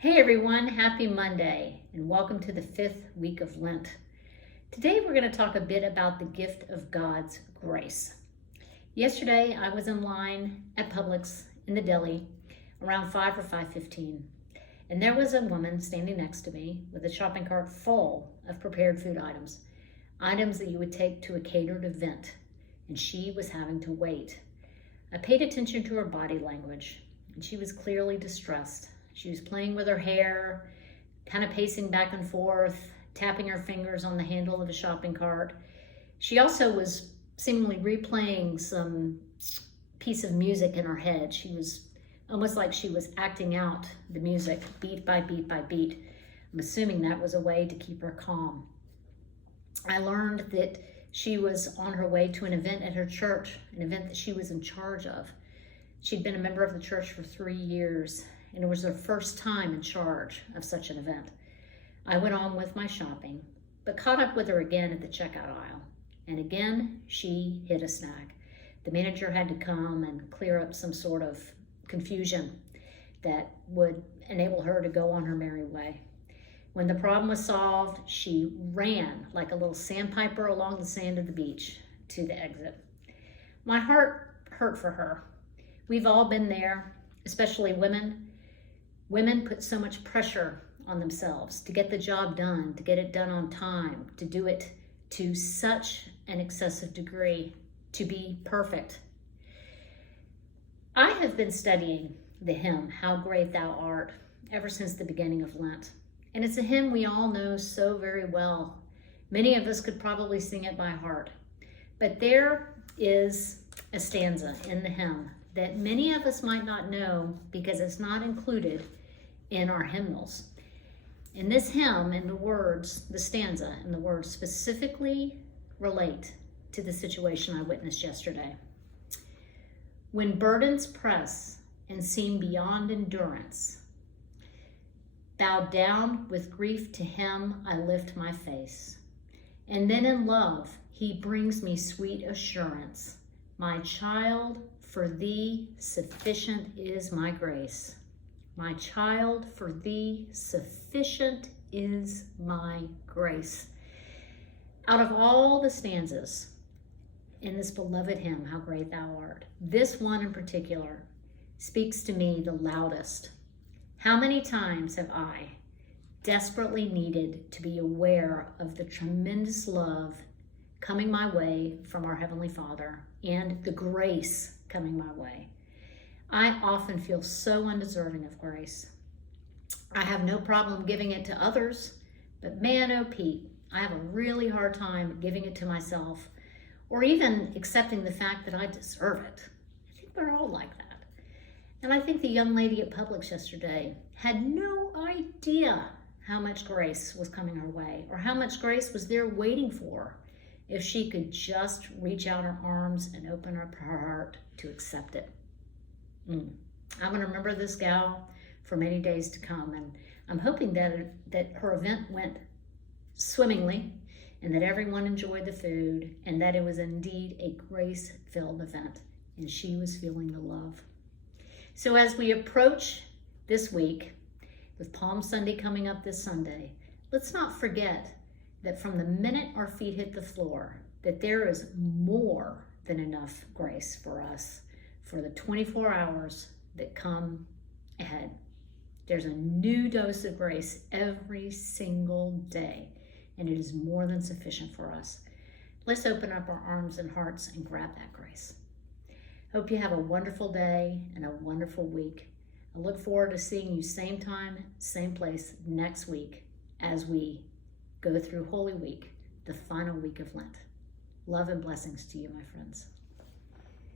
Hey everyone, happy Monday and welcome to the 5th week of Lent. Today we're going to talk a bit about the gift of God's grace. Yesterday I was in line at Publix in the deli around 5 or 5:15, and there was a woman standing next to me with a shopping cart full of prepared food items that you would take to a catered event, and she was having to wait. I paid attention to her body language, and she was clearly distressed. She was playing with her hair, kind of pacing back and forth, tapping her fingers on the handle of a shopping cart. She also was seemingly replaying some piece of music in her head. She was almost like she was acting out the music beat by beat by beat. I'm assuming that was a way to keep her calm. I learned that she was on her way to an event at her church, an event that she was in charge of. She'd been a member of the church for 3 years, and it was her first time in charge of such an event. I went on with my shopping, but caught up with her again at the checkout aisle. And again, she hit a snag. The manager had to come and clear up some sort of confusion that would enable her to go on her merry way. When the problem was solved, she ran like a little sandpiper along the sand of the beach to the exit. My heart hurt for her. We've all been there, especially women. Women put so much pressure on themselves to get the job done, to get it done on time, to do it to such an excessive degree, to be perfect. I have been studying the hymn, How Great Thou Art, ever since the beginning of Lent. And it's a hymn we all know so very well. Many of us could probably sing it by heart. But there is a stanza in the hymn that many of us might not know because it's not included in our hymnals. In this hymn, in the words, the stanza and the words specifically relate to the situation I witnessed yesterday. When burdens press and seem beyond endurance, bowed down with grief to him I lift my face. And then in love he brings me sweet assurance. My child, for thee sufficient is my grace. My child, for thee sufficient is my grace. Out of all the stanzas in this beloved hymn, How Great Thou Art, this one in particular speaks to me the loudest. How many times have I desperately needed to be aware of the tremendous love coming my way from our Heavenly Father and the grace coming my way. I often feel so undeserving of grace. I have no problem giving it to others, but man, oh Pete, I have a really hard time giving it to myself or even accepting the fact that I deserve it. I think we're all like that. And I think the young lady at Publix yesterday had no idea how much grace was coming her way or how much grace was there waiting for her if she could just reach out her arms and open up her heart to accept it. I'm going to remember this gal for many days to come, and I'm hoping that her event went swimmingly and that everyone enjoyed the food and that it was indeed a grace-filled event and she was feeling the love. So as we approach this week, with Palm Sunday coming up this Sunday, let's not forget that from the minute our feet hit the floor, that there is more than enough grace for us for the 24 hours that come ahead. There's a new dose of grace every single day, and it is more than sufficient for us. Let's open up our arms and hearts and grab that grace. Hope you have a wonderful day and a wonderful week. I look forward to seeing you same time, same place next week as we go through Holy Week, the final week of Lent. Love and blessings to you, my friends.